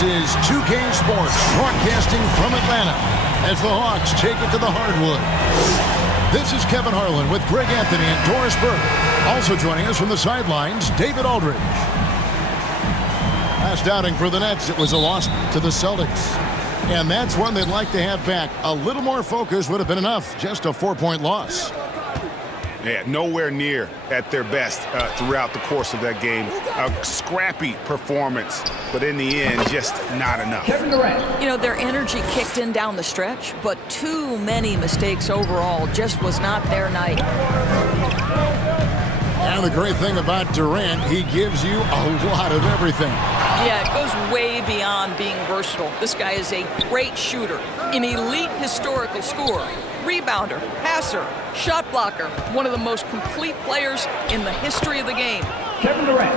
This is 2K Sports broadcasting from Atlanta as the Hawks take it to the hardwood. This is Kevin Harlan with Greg Anthony and Doris Burke. Also joining us from the sidelines, David Aldridge. Last outing for the Nets, it was a loss to the Celtics. And that's one they'd like to have back. A little more focus would have been enough. Just a 4-point loss. Yeah, nowhere near at their best throughout the course of that game. A scrappy performance, but in the end, just not enough. You know, their energy kicked in down the stretch, but too many mistakes overall. Just was not their night. And the great thing about Durant, he gives you a lot of everything. Yeah, it goes way beyond being versatile. This guy is a great shooter, an elite historical scorer, rebounder, passer, shot blocker, one of the most complete players in the history of the game. Kevin Durant.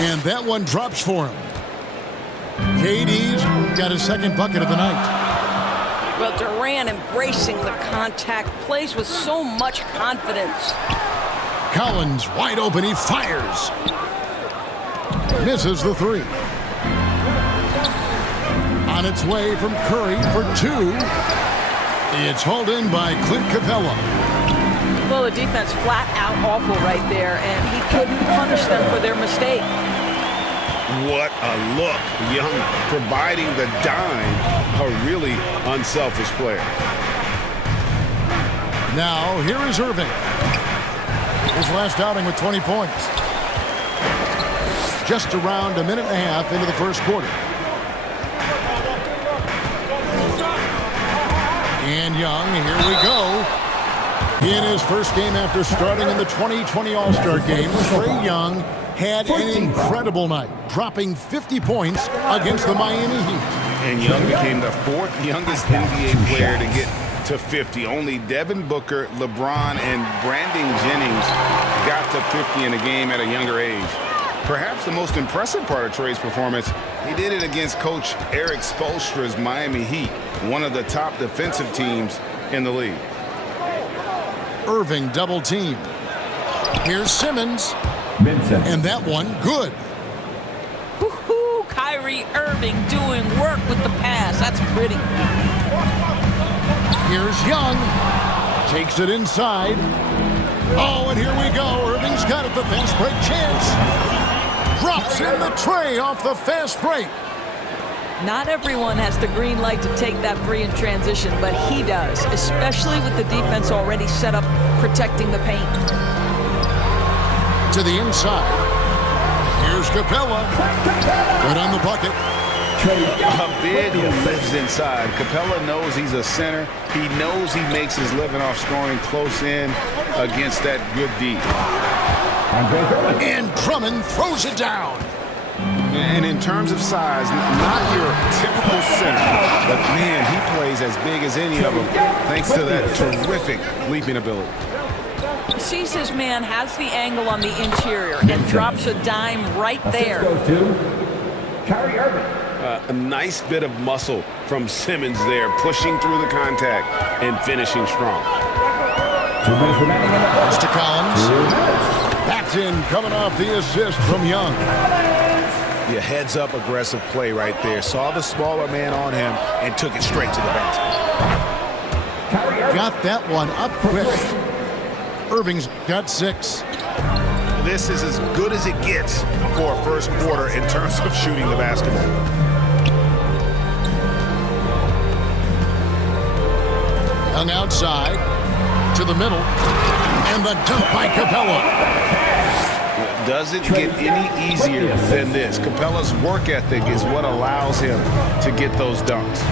And that one drops for him. KD's got his second bucket of the night. Well, Durant embracing the contact, plays with so much confidence. Collins wide open, he fires. Misses the three. On its way from Curry for two. It's hauled in by Clint Capella. Well, the defense flat out awful right there, and he couldn't punish them for their mistake. What a look. Young providing the dime. A really unselfish player. Now, here is Irving. His last outing with 20 points. Just around a minute and a half into the first quarter. And Young, here we go. In his first game after starting in the 2020 All-Star Game, Trae Young had an incredible night, dropping 50 points against the Miami Heat. And Young became the fourth youngest NBA player to get to 50. Only Devin Booker, LeBron, and Brandon Jennings got to 50 in a game at a younger age. Perhaps the most impressive part of Trae's performance, he did it against Coach Eric Spoelstra's Miami Heat, one of the top defensive teams in the league. Irving double team. Here's Simmons. Vincent. And that one good. Woo-hoo, Kyrie Irving doing work with the pass. That's pretty. Here's Young. Takes it inside. Oh, and here we go. Irving's got it, the fast break chance. Drops in the tray off the fast break. Not everyone has the green light to take that three in transition, but he does, especially with the defense already set up protecting the paint. To the inside. Here's Capella. Good on the bucket. A big who lives inside. Capella knows he's a center. He knows he makes his living off scoring close in against that good D. And Drummond throws it down. And in terms of size, not your typical center, but man, he plays as big as any of them thanks to that terrific leaping ability. Sees his man, has the angle on the interior, and drops a dime right there. Kyrie Irving. A nice bit of muscle from Simmons there, pushing through the contact and finishing strong. 2 minutes remaining in the first. Mr. Collins. That's in, coming off the assist from Young. Yeah, heads-up aggressive play right there. Saw the smaller man on him and took it straight to the basket. Got that one up quick. Irving's got 6. This is as good as it gets for a first quarter in terms of shooting the basketball. Young outside to the middle. And the dunk by Capella. Does it get any easier than this? Capella's work ethic is what allows him to get those dunks.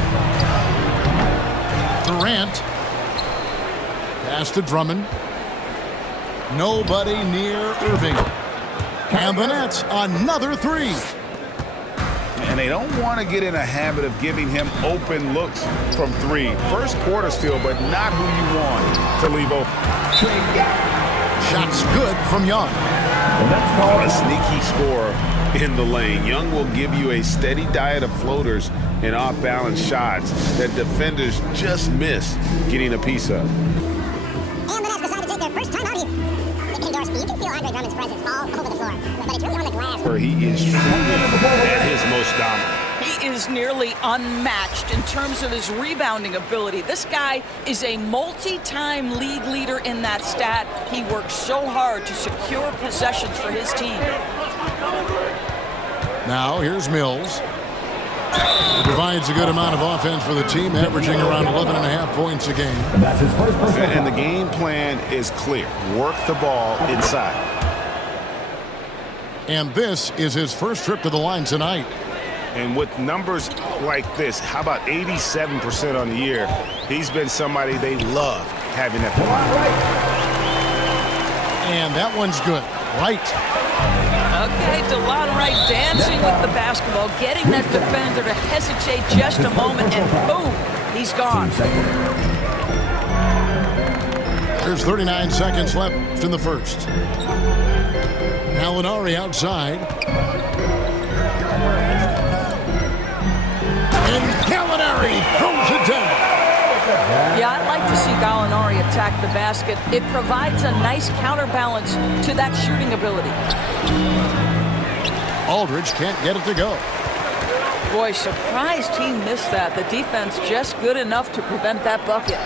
Durant. Pass to Drummond. Nobody near Irving. And the Nets, another three. And they don't want to get in a habit of giving him open looks from three. First quarter's feel, but not who you want to leave open. Shots good from Young. A sneaky scorer in the lane. Young will give you a steady diet of floaters and off-balance shots that defenders just miss getting a piece of. And the Nets decide to take their first time out here. Indoor speed, you can feel Andre Drummond's presence all over the floor. But it's really on the glass. Where he is truly at his most dominant. is nearly unmatched in terms of his rebounding ability. This guy is a multi-time league leader in that stat. He works so hard to secure possessions for his team. Now here's Mills. He provides a good amount of offense for the team, averaging around 11.5 points a game. And that's his first personal And the game plan is clear. Work the ball inside. And this is his first trip to the line tonight. And with numbers like this, how about 87% on the year? He's been somebody they love having at the line. And that one's good. Right. Okay, DeLon Wright dancing with the basketball, getting that defender to hesitate just a moment, and boom, he's gone. There's 39 seconds left in the first. Gallinari outside. And Gallinari throws it down. Yeah, I'd like to see Gallinari attack the basket. It provides a nice counterbalance to that shooting ability. Aldridge can't get it to go. Boy, surprised he missed that. The defense just good enough to prevent that bucket.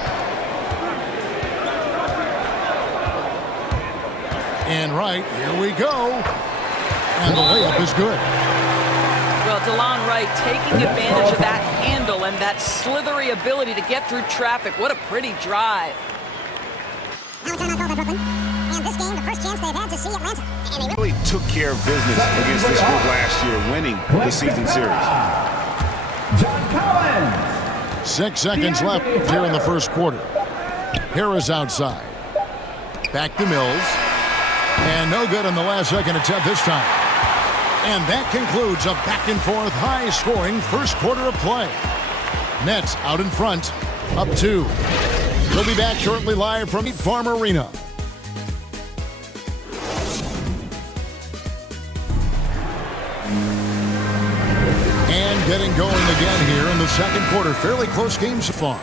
And right, here we go. And the layup is good. Well, DeLon Wright taking advantage of that handle and that slithery ability to get through traffic. What a pretty drive. Now it's on call by Brooklyn. And this game, the first chance they've had to see Atlanta. And they Really took care of business against this group last year, winning the season series. John Collins. 6 seconds left here in the first quarter. Harris outside. Back to Mills. And no good on the last second attempt this time. And that concludes a back-and-forth, high-scoring first quarter of play. Nets out in front, up 2. We'll be back shortly live from Farm Arena. And getting going again here in the second quarter. Fairly close game so far.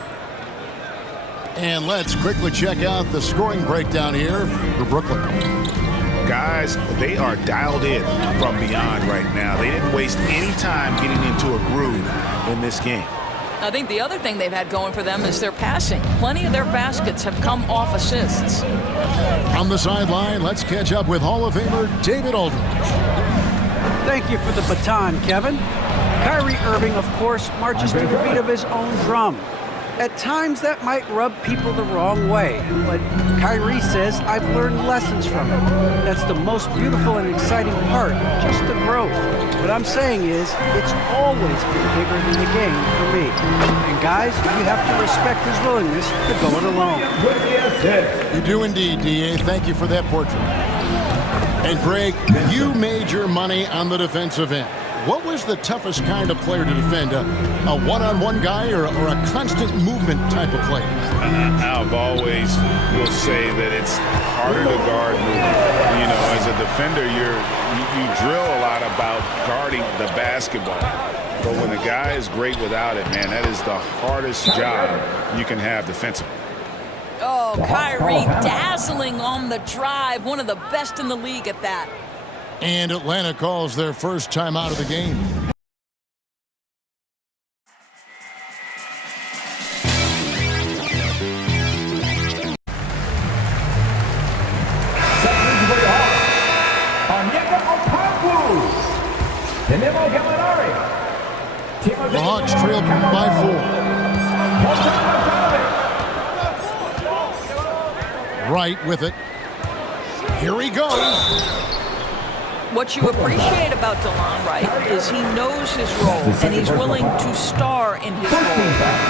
And let's quickly check out the scoring breakdown here for Brooklyn. Guys, they are dialed in from beyond right now. They didn't waste any time getting into a groove in this game. I think the other thing they've had going for them is their passing. Plenty of their baskets have come off assists. On the sideline, let's catch up with Hall of Famer David Aldridge. Thank you for the baton, Kevin. Kyrie Irving, of course, marches to the beat of his own drum. At times, that might rub people the wrong way, but Kyrie says, I've learned lessons from it. That's the most beautiful and exciting part, just the growth. What I'm saying is, it's always been bigger than the game for me. And guys, you have to respect his willingness to go it alone. You do indeed, D.A. Thank you for that portrait. And Greg, you made your money on the defensive end. What was the toughest kind of player to defend? A one-on-one guy or a constant movement type of player? I've always will say that it's harder to guard movement. You know, as a defender, you drill a lot about guarding the basketball. But when the guy is great without it, man, that is the hardest job you can have defensively. Oh, Kyrie dazzling on the drive. One of the best in the league at that. And Atlanta calls their first time out of the game. The Hawks trail by 4. Right with it. Here he goes. What you appreciate about DeLon Wright is he knows his role and he's willing to star in his role.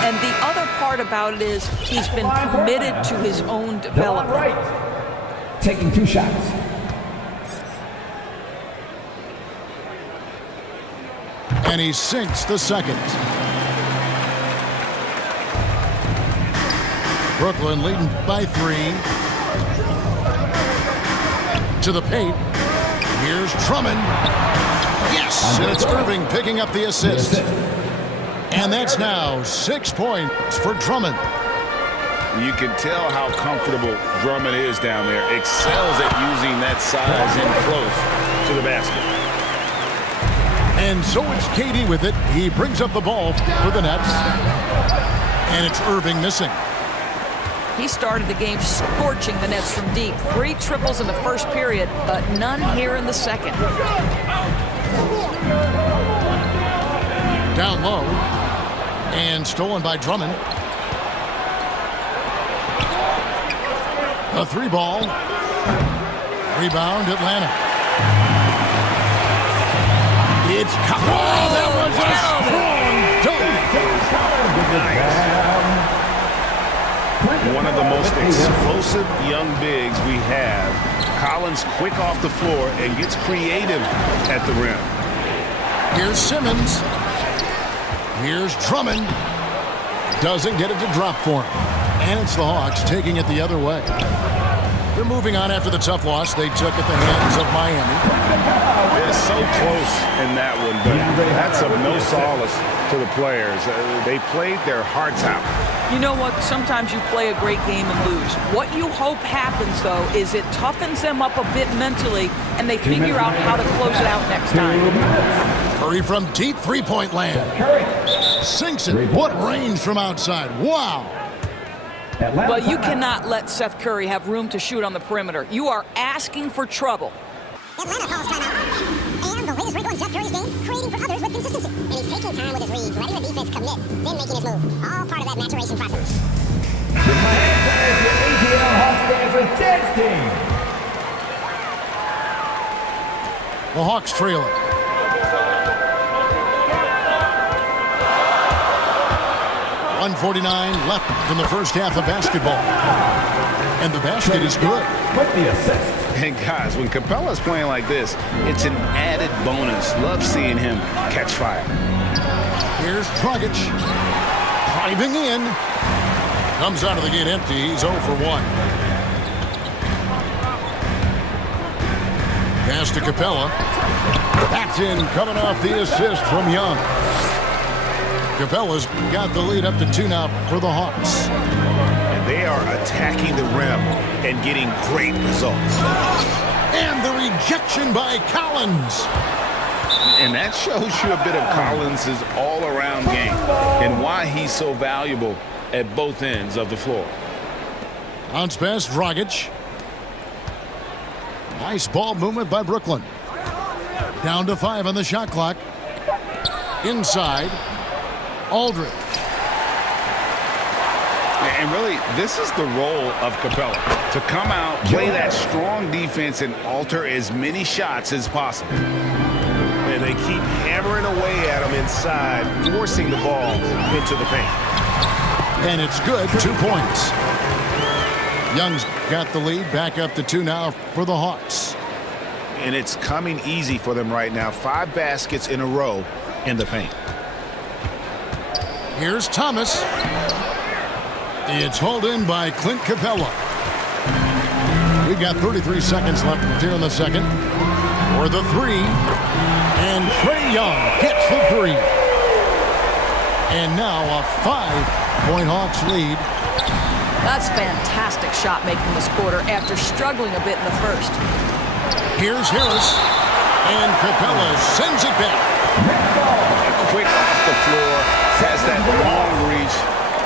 And the other part about it is he's been committed to his own development. Taking 2 shots. And he sinks the second. Brooklyn leading by 3. To the paint. Here's Drummond. Yes! And it's Irving picking up the assist. And that's now 6 points for Drummond. You can tell how comfortable Drummond is down there. Excels at using that size in close to the basket. And so it's KD with it. He brings up the ball for the Nets. And it's Irving missing. He started the game scorching the Nets from deep. 3 triples in the first period, but none here in the second. Down low. And stolen by Drummond. A 3-ball. Rebound, Atlanta. It's that was a strong dunk. One of the most explosive young bigs we have. Collins quick off the floor and gets creative at the rim. Here's Simmons. Here's Drummond. Doesn't get it to drop for him. And it's the Hawks taking it the other way. They're moving on after the tough loss they took at the hands of Miami. They're so close in that one, but that's of no solace to the players. They played their hearts out. You know what? Sometimes you play a great game and lose. What you hope happens, though, is it toughens them up a bit mentally, and they figure out how to close it out next time. Curry from deep three-point land. Sinks it. What range from outside. Wow. Well, you cannot let Seth Curry have room to shoot on the perimeter. You are asking for trouble. Atlanta calls timeout. And the latest wrinkle in Seth Curry's game, creating for others with consistency. And he's taking time with his reads, letting the defense commit, then making his move. All part of that maturation process. The Hawks trail it. .149 left in the first half of basketball. And the basket is good. With the assist. And guys, when Capella's playing like this, it's an added bonus. Love seeing him catch fire. Here's Dragic. Driving in. Comes out of the gate empty. He's 0 for 1. Pass to Capella. That's in, coming off the assist from Young. Capella's got the lead up to 2 now for the Hawks. And they are attacking the rim and getting great results. And the rejection by Collins. And that shows you a bit of Collins' all-around game and why he's so valuable at both ends of the floor. Bounce pass, Dragic. Nice ball movement by Brooklyn. Down to 5 on the shot clock. Inside. Aldridge. And really, this is the role of Capella, to come out, play that strong defense, and alter as many shots as possible. And they keep hammering away at him inside, forcing the ball into the paint. And it's good, 2 points. Young's got the lead, back up to 2 now for the Hawks. And it's coming easy for them right now. 5 baskets in a row in the paint. Here's Thomas. It's hauled in by Clint Capella. We've got 33 seconds left here in the second. For the 3. And Trae Young gets the 3. And now a 5-point Hawks lead. That's fantastic shot making this quarter after struggling a bit in the first. Here's Harris. And Capella sends it back. Quick off the floor. Has that long reach.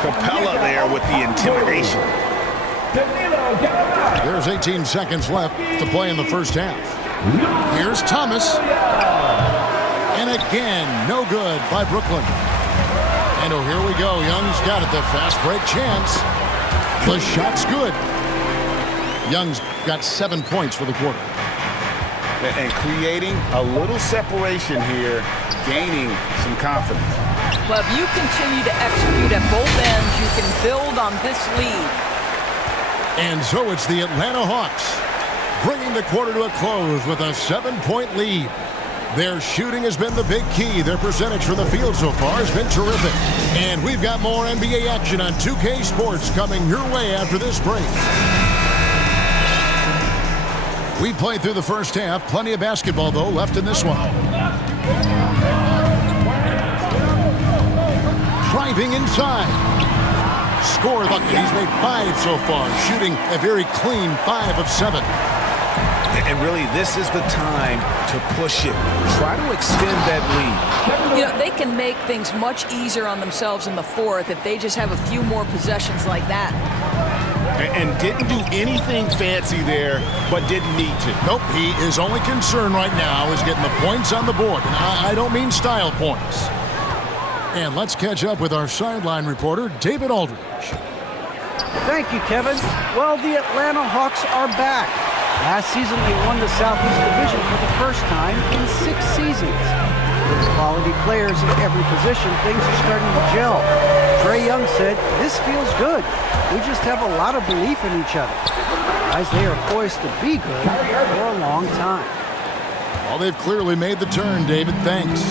Capella there with the intimidation. There's 18 seconds left to play in the first half. Here's Thomas. And again, no good by Brooklyn. And oh, here we go. Young's got it. The fast break chance. The shot's good. Young's got 7 points for the quarter. And creating a little separation here, gaining some confidence. Well, if you continue to execute at both ends, you can build on this lead. And so it's the Atlanta Hawks bringing the quarter to a close with a 7-point lead. Their shooting has been the big key. Their percentage from the field so far has been terrific. And we've got more NBA action on 2K Sports coming your way after this break. We played through the first half. Plenty of basketball, though, left in this one. Driving inside. Score bucket. He's made 5 so far, shooting a very clean 5 of 7. And really, this is the time to push it. Try to extend that lead. You know, they can make things much easier on themselves in the fourth if they just have a few more possessions like that. And didn't do anything fancy there, but didn't need to. Nope, his only concern right now is getting the points on the board. And I don't mean style points. And let's catch up with our sideline reporter, David Aldridge. Thank you, Kevin. Well, the Atlanta Hawks are back. Last season, they won the Southeast Division for the first time in 6 seasons. With quality players in every position, things are starting to gel. Trae Young said, "This feels good. We just have a lot of belief in each other." Guys, they are poised to be good for a long time. Well, they've clearly made the turn, David. Thanks.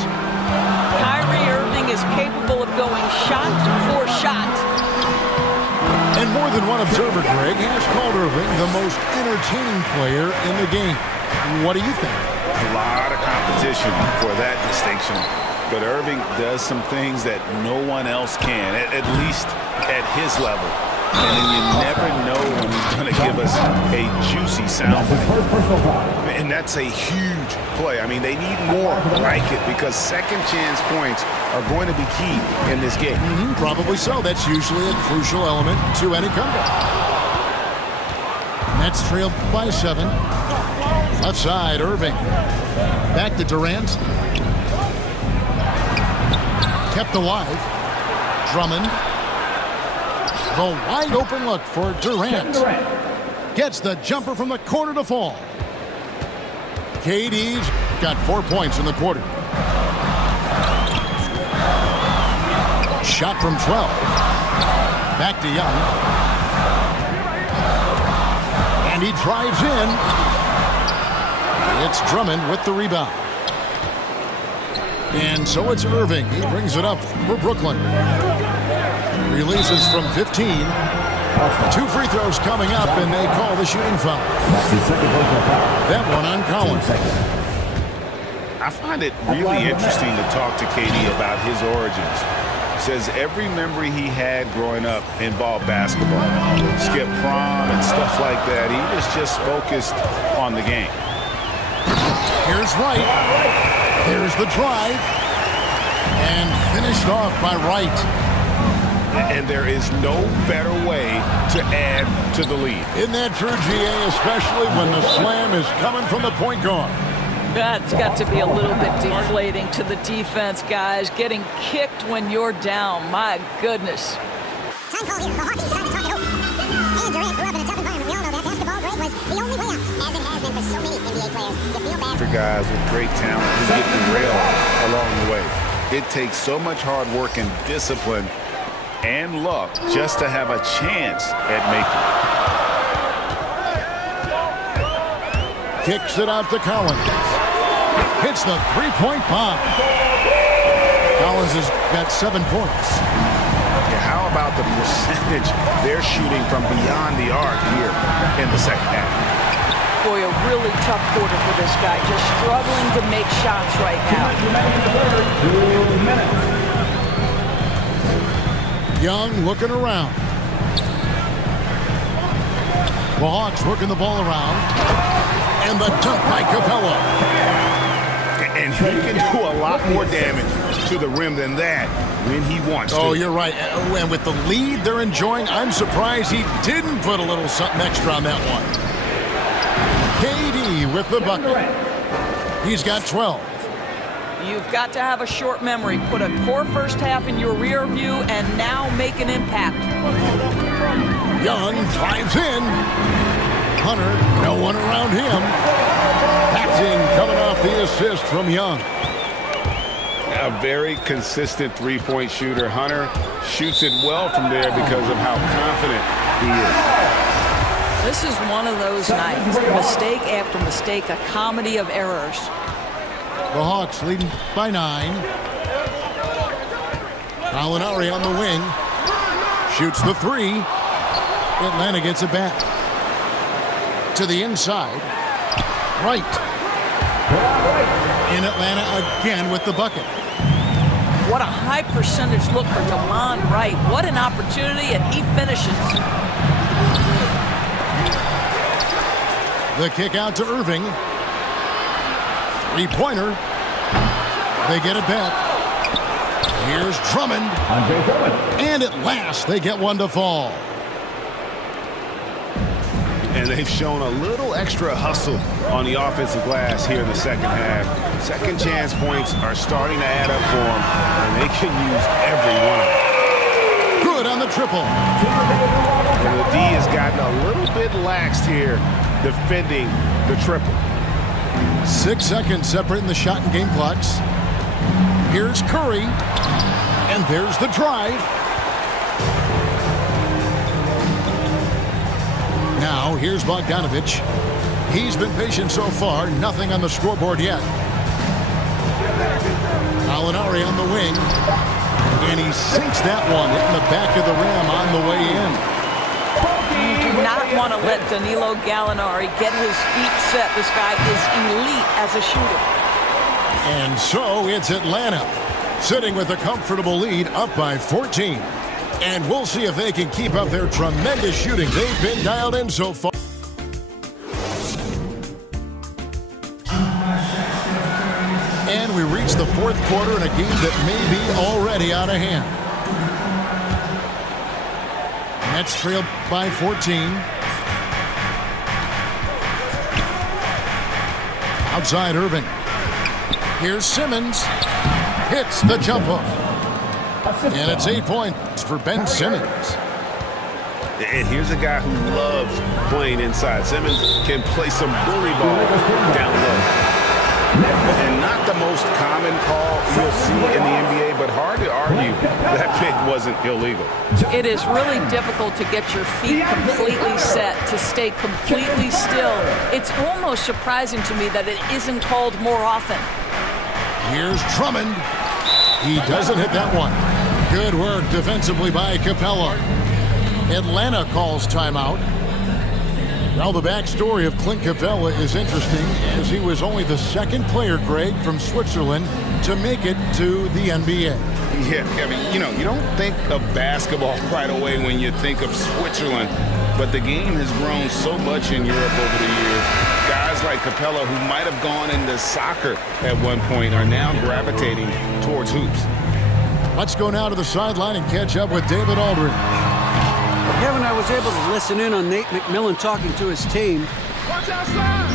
Kyrie Irving is capable of going shot for shot. And more than one observer, Greg, has called Irving the most entertaining player in the game. What do you think? A lot of competition for that distinction. But Irving does some things that no one else can, at least at his level. And then you never know when he's going to give us a juicy soundbite. And that's a huge play. I mean, they need more like it because second chance points are going to be key in this game. Probably so. That's usually a crucial element to any comeback. Nets trailed by 7. Left side, Irving. Back to Durant. Kept alive. Drummond. The wide open look for Durant. Gets the jumper from the corner to fall. KD's got 4 points in the quarter. Shot from 12. Back to Young. And he drives in. It's Drummond with the rebound. And so it's Irving. He brings it up for Brooklyn. Releases from 15. 2 free throws coming up, and they call the shooting foul. That one on Collins. I find it really interesting to talk to KD about his origins. Says every memory he had growing up involved basketball. Skip prom and stuff like that. He was just focused on the game. Here's Wright. There's the drive. And finished off by Wright. And there is no better way to add to the lead. Isn't that true, GA, especially when the slam is coming from the point guard? That's got to be a little bit deflating to the defense, guys. Getting kicked when you're down. My goodness. Time call here. The Hawks decide to talk it over. And Durant grew up in a tough environment. We all know that. Basketball, Greg, was the only way out, as it has been for so many NBA players. You feel bad For guys with great talent who get derailed along the way. It takes so much hard work and discipline and luck just to have a chance at making it. Kicks it out to Collins. Hits the three-point bomb. Collins has got 7 points. Yeah, how about the percentage they're shooting from beyond the arc here in the second half? Boy, a really tough quarter for this guy. Just struggling to make shots right now. 2 minutes. Young looking around. The Hawks working the ball around. And the dunk by Capella. And he can do a lot more damage to the rim than that when he wants to. Oh, you're right. And with the lead they're enjoying, I'm surprised he didn't put a little something extra on that one. KD with the bucket. He's got 12. You've got to have a short memory. Put a core first half in your rear view and now make an impact. Young drives in. Hunter, no one around him. Paxing coming off the assist from Young. A very consistent three-point shooter. Hunter shoots it well from there because of how confident he is. This is one of those nights. Mistake after mistake, a comedy of errors. The Hawks leading by 9. Gallinari on the wing. Shoots the 3. Atlanta gets it back. To the inside. Wright. In Atlanta again with the bucket. What a high percentage look for Delon Wright. What an opportunity, and he finishes. The kick out to Irving. Three-pointer. They get it back. Here's Drummond. And at last, they get one to fall. And they've shown a little extra hustle on the offensive glass here in the second half. Second chance points are starting to add up for them, and they can use every one. Good on the triple. And the D has gotten a little bit laxed here defending the triple. 6 seconds separating the shot and game clocks. Here's Curry. And there's the drive. Now, here's Bogdanovich. He's been patient so far. Nothing on the scoreboard yet. Gallinari on the wing. And he sinks that one, hitting the back of the rim on the way in. You do not want to let Danilo Gallinari get his feet set. This guy is elite as a shooter. And so it's Atlanta, sitting with a comfortable lead, up by 14. And we'll see if they can keep up their tremendous shooting. They've been dialed in so far. And we reach the fourth quarter in a game that may be already out of hand. Nets trail by 14. Outside Irving. Here's Simmons. Hits the jump hook. And it's 8 points for Ben Simmons. And here's a guy who loves playing inside. Simmons can play some bully ball down low. And not the most common call you'll see in the NBA, but hard to argue that pick wasn't illegal. It is really difficult to get your feet completely set, to stay completely still. It's almost surprising to me that it isn't called more often. Here's Drummond. He doesn't hit that one. Good work defensively by Capella. Atlanta calls timeout. Now the backstory of Clint Capella is interesting, as he was only the second player, Greg, from Switzerland to make it to the NBA. Yeah, Kevin, you don't think of basketball right away when you think of Switzerland, but the game has grown so much in Europe over the years. Guys like Capella, who might have gone into soccer at one point, are now gravitating towards hoops. Let's go now to the sideline and catch up with David Aldridge. Kevin, I was able to listen in on Nate McMillan talking to his team.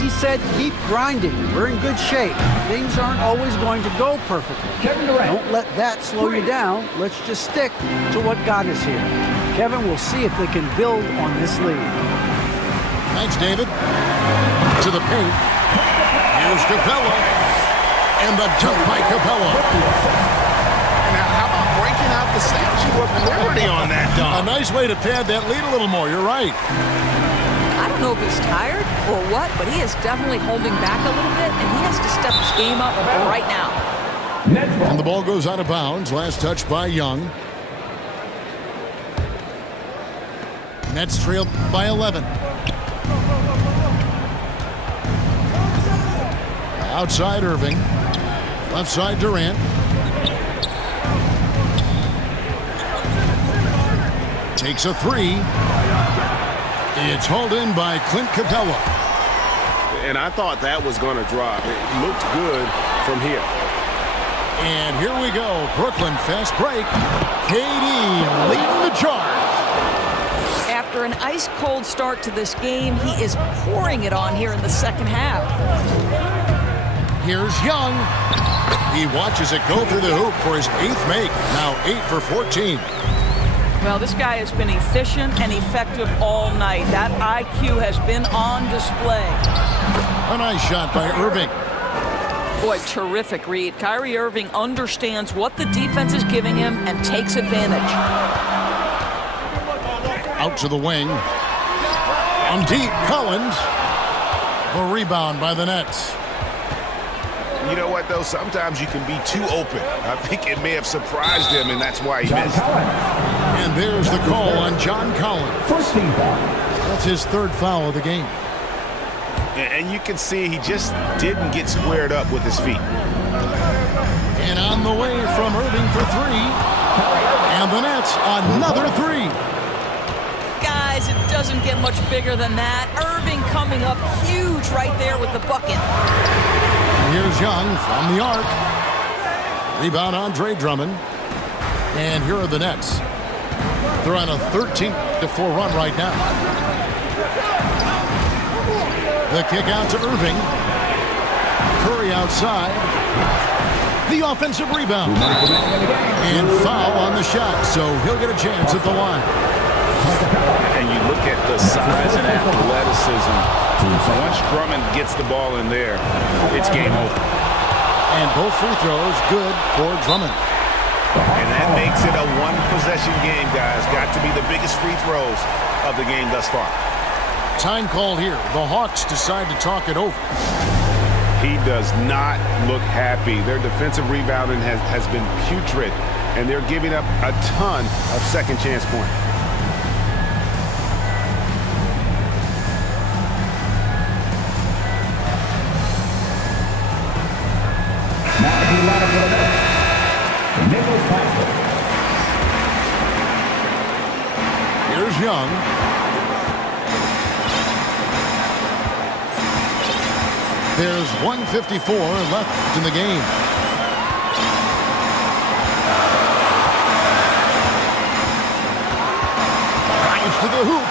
He said, keep grinding. We're in good shape. Things aren't always going to go perfectly. Don't let that slow you down. Let's just stick to what got us here. Kevin, we'll see if they can build on this lead. Thanks, David. To the paint. Here's Capella. And the dunk by Capella. The Statue of Liberty on that dunk. A nice way to pad that lead a little more. You're right. I don't know if he's tired or what, but he is definitely holding back a little bit, and he has to step his game up right now. And the ball goes out of bounds. Last touch by Young. Nets trailed by 11. Outside Irving. Left side Durant. Takes a three. It's hauled in by Clint Capella. And I thought that was going to drop. It looked good from here. And here we go. Brooklyn fast break. KD leading the charge. After an ice-cold start to this game, he is pouring it on here in the second half. Here's Young. He watches it go through the hoop for his 8th make. Now 8 for 14. Well, this guy has been efficient and effective all night. That IQ has been on display. A nice shot by Irving. Boy, terrific read. Kyrie Irving understands what the defense is giving him and takes advantage. Out to the wing. On deep, Collins. The rebound by the Nets. You know what, though? Sometimes you can be too open. I think it may have surprised him, and that's why he missed. And there's the call on John Collins. That's his 3rd foul of the game. And you can see he just didn't get squared up with his feet. And on the way from Irving for 3. And the Nets, another 3. Guys, guys, it doesn't get much bigger than that. Irving coming up huge right there with the bucket. And here's Young from the arc. Rebound, Andre Drummond. And here are the Nets. They're on a 13-4 run right now. The kick out to Irving. Curry outside. The offensive rebound. And foul on the shot, so he'll get a chance at the line. And you look at the size and athleticism. Once Drummond gets the ball in there, it's game over. And both free throws good for Drummond. And that makes it a one-possession game, guys. Got to be the biggest free throws of the game thus far. Time call here. The Hawks decide to talk it over. He does not look happy. Their defensive rebounding has been putrid, and they're giving up a ton of second-chance points. Here's Young. There's 1:54 left in the game. Drives to the hoop.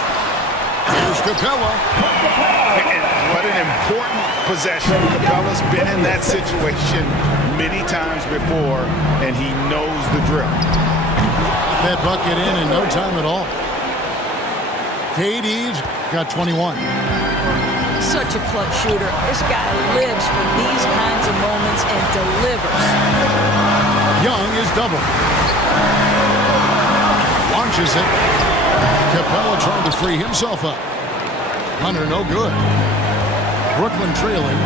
Here's Capella. And what an important possession. Capella's been in that situation many times before, and he knows the drill. That bucket in no time at all. KD's got 21. Such a clutch shooter. This guy lives for these kinds of moments and delivers. Young is double. Launches it. Capella trying to free himself up. Hunter no good. Brooklyn trailing.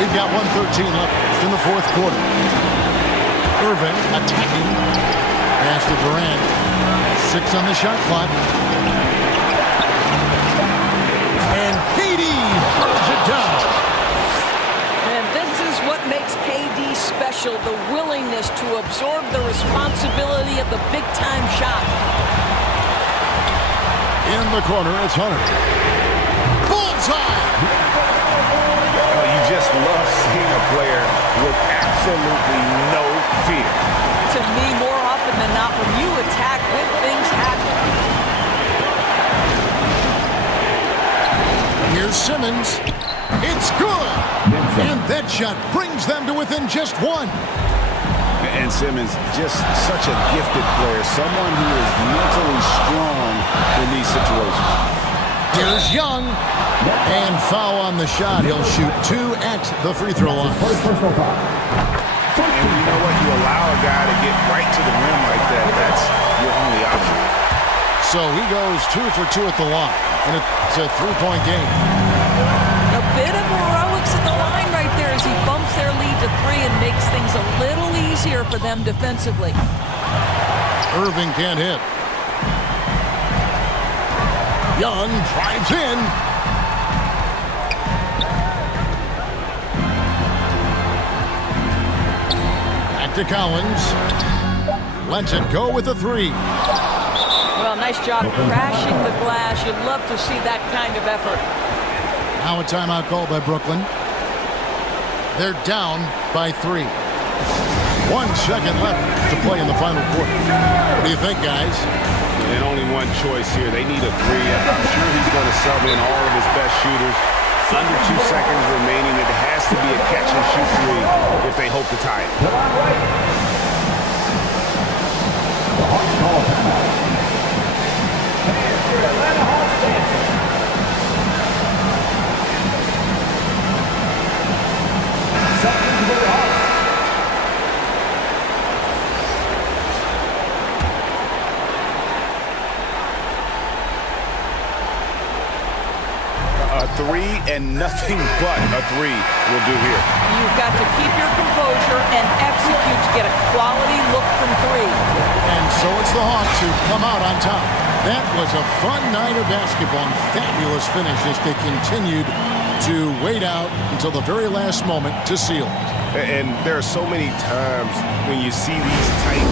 We've got 1:13 left in the fourth quarter. Irving attacking. Pass to Durant. 6 on the shot clock. And KD throws it down. And this is what makes KD special, the willingness to absorb the responsibility of the big-time shot. In the corner, it's Hunter. Bullseye! You just love seeing a player with absolutely no fear. To me, more often than not, when you attack, good things happen. Here's Simmons. It's good! And that shot brings them to within just one. And Simmons, just such a gifted player, someone who is mentally strong in these situations. Here's Young. And foul on the shot. He'll shoot 2 at the free throw line. And you know what? You allow a guy to get right to the rim like that. That's your only option. So he goes 2 for 2 at the line. And it's a 3-point game. A bit of heroics at the line right there as he bumps their lead to 3 and makes things a little easier for them defensively. Irving can't hit. Young drives in. Back to Collins. Lets it go with a 3. Well, nice job crashing the glass. You'd love to see that kind of effort. Now a timeout called by Brooklyn. They're down by 3. 1 second left to play in the final quarter. What do you think, guys? And only one choice here. They need a 3. I'm sure he's going to sub in all of his best shooters. Under 2 seconds remaining. It has to be a catch-and-shoot 3 if they hope to tie it. The Hawks call a timeout. Fans for Atlanta Hawks dancing. Seconds for the Hawks. A 3 and nothing but a 3 will do here. You've got to keep your composure and execute to get a quality look from 3. And so it's the Hawks who come out on top. That was a fun night of basketball and fabulous finish as they continued to wait out until the very last moment to seal it. And there are so many times when you see these tight